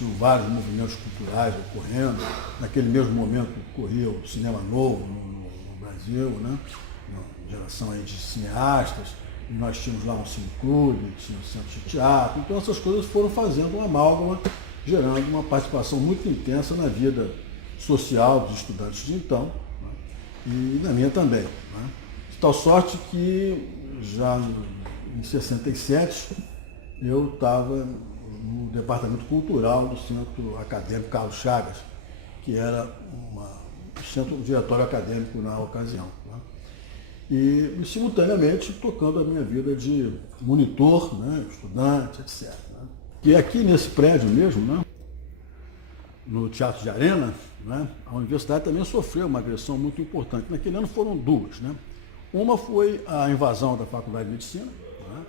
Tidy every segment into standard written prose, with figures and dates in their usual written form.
existiam vários movimentos culturais ocorrendo. Naquele mesmo momento ocorria o cinema novo no Brasil, né? Uma geração aí de cineastas, e nós tínhamos lá um cineclube, tinha um centro de teatro, então essas coisas foram fazendo uma amálgama, gerando uma participação muito intensa na vida social dos estudantes de então, né? E na minha também. Né? De tal sorte que já em 67 eu estava no departamento cultural do Centro Acadêmico Carlos Chagas, que era um centro diretório acadêmico na ocasião. Né? E simultaneamente tocando a minha vida de monitor, né, estudante, etc. Né? E aqui nesse prédio mesmo, né, no Teatro de Arena, né, a universidade também sofreu uma agressão muito importante. Naquele ano foram duas. Né? Uma foi a invasão da Faculdade de Medicina, né,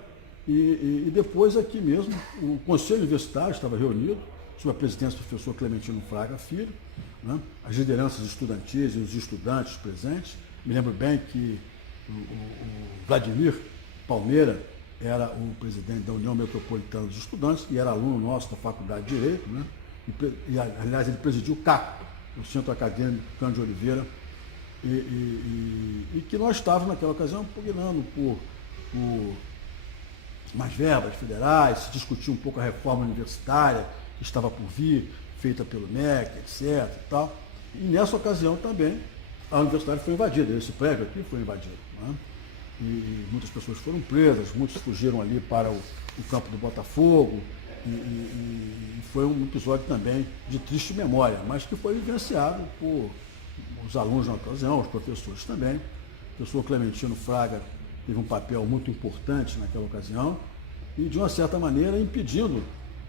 e depois aqui mesmo o Conselho Universitário estava reunido, sob a presidência do professor Clementino Fraga Filho, né, as lideranças estudantis e os estudantes presentes. Me lembro bem que o Vladimir Palmeira era o presidente da União Metropolitana dos Estudantes, e era aluno nosso da Faculdade de Direito, né? Aliás, ele presidiu o CACO, o Centro Acadêmico Cândido Oliveira, e que nós estávamos naquela ocasião pugnando por mais verbas federais, se discutia um pouco a reforma universitária que estava por vir, feita pelo MEC, etc. E tal. E nessa ocasião também a universidade foi invadida, esse prédio aqui foi invadido. Né? E muitas pessoas foram presas, muitos fugiram ali para o campo do Botafogo, e foi um episódio também de triste memória, mas que foi vivenciado por os alunos na ocasião, os professores também. O professor Clementino Fraga teve um papel muito importante naquela ocasião e, de uma certa maneira, impedindo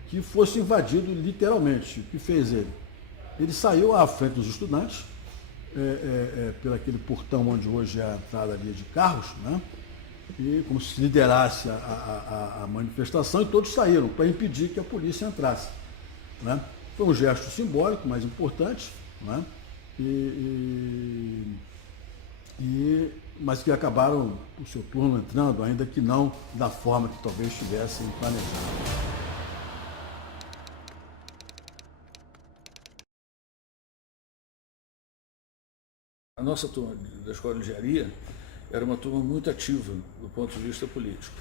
que fosse invadido literalmente. O que fez ele? Ele saiu à frente dos estudantes, pelo aquele portão onde hoje é a entrada ali de carros, né? E como se liderasse a manifestação, e todos saíram para impedir que a polícia entrasse. Né? Foi um gesto simbólico, mas importante, né? Mas que acabaram o seu turno entrando, ainda que não da forma que talvez tivessem planejado. A nossa turma da Escola de Engenharia era uma turma muito ativa do ponto de vista político,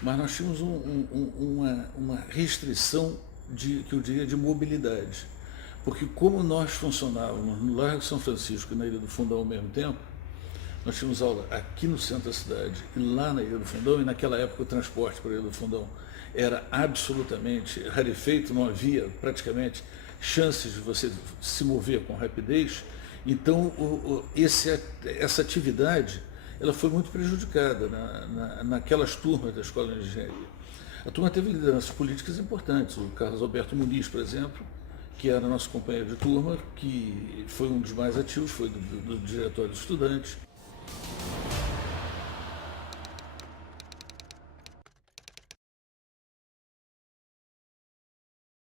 mas nós tínhamos uma restrição que eu diria de mobilidade, porque como nós funcionávamos no Largo São Francisco e na Ilha do Fundão ao mesmo tempo, nós tínhamos aula aqui no centro da cidade e lá na Ilha do Fundão, e naquela época o transporte para a Ilha do Fundão era absolutamente rarefeito, não havia praticamente chances de você se mover com rapidez. Então, essa atividade ela foi muito prejudicada naquelas turmas da Escola de Engenharia. A turma teve lideranças políticas importantes. O Carlos Alberto Muniz, por exemplo, que era nosso companheiro de turma, que foi um dos mais ativos, foi do diretório dos estudantes.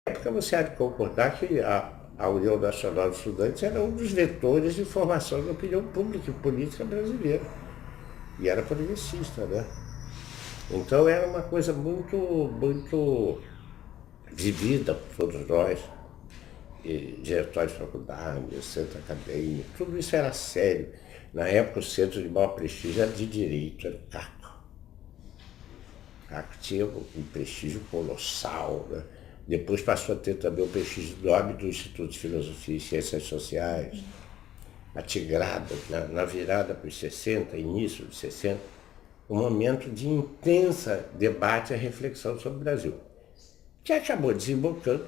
Porque você há de concordar que a União Nacional dos Estudantes era um dos vetores de formação da opinião pública e política brasileira. E era progressista, né? Então era uma coisa muito, muito vivida por todos nós. E diretório de faculdade, centro acadêmico, tudo isso era sério. Na época o centro de maior prestígio era de direito, era o CACO. O CACO tinha um prestígio colossal, né? Depois passou a ter também o prestígio enorme do Instituto de Filosofia e Ciências Sociais, a Tigrada, na virada para os 60, início dos 60, um momento de intensa debate e reflexão sobre o Brasil, que acabou desembocando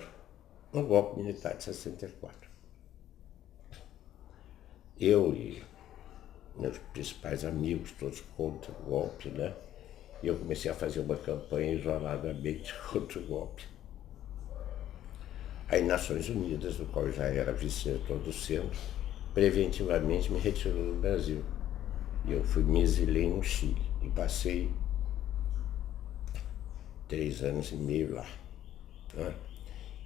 no golpe militar de 64. Eu e meus principais amigos, todos contra o golpe, né? E eu comecei a fazer uma campanha isoladamente contra o golpe. Aí Nações Unidas, do qual eu já era vice-diretor do centro, preventivamente me retirou do Brasil. E eu me exilei no Chile e passei 3 anos e meio lá. Né?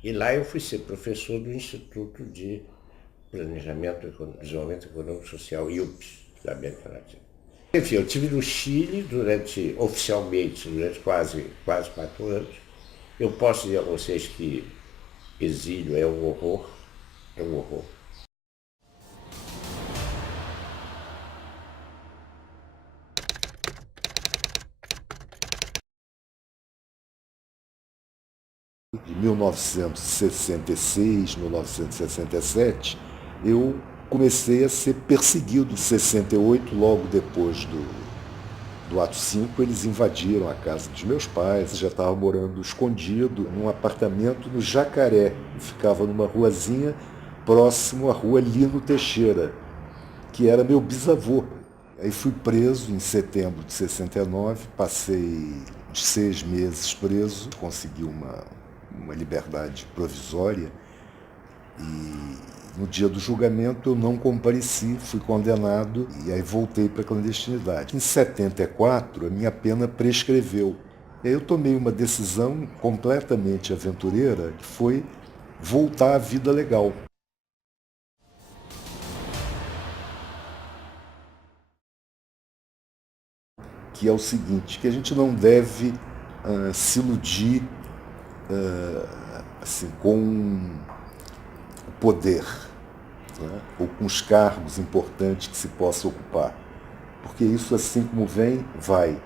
E lá eu fui ser professor do Instituto de Planejamento e Desenvolvimento Econômico e Social, IUPS, da América Latina. Enfim, eu estive no Chile oficialmente, durante quase 4 anos. Eu posso dizer a vocês que exílio é um horror, é um horror. Em 1966, 1967, eu comecei a ser perseguido. Em 68, logo depois do ato 5, eles invadiram a casa dos meus pais, já estava morando escondido num apartamento no Jacaré, ficava numa ruazinha próximo à rua Lino Teixeira, que era meu bisavô. Aí fui preso em setembro de 69, passei 6 meses preso, consegui uma liberdade provisória e no dia do julgamento eu não compareci, fui condenado e aí voltei para a clandestinidade. Em 74 a minha pena prescreveu. E aí eu tomei uma decisão completamente aventureira, que foi voltar à vida legal. Que é o seguinte, que a gente não deve se iludir assim, com o poder, né? Ou com os cargos importantes que se possa ocupar. Porque isso, assim como vem, vai.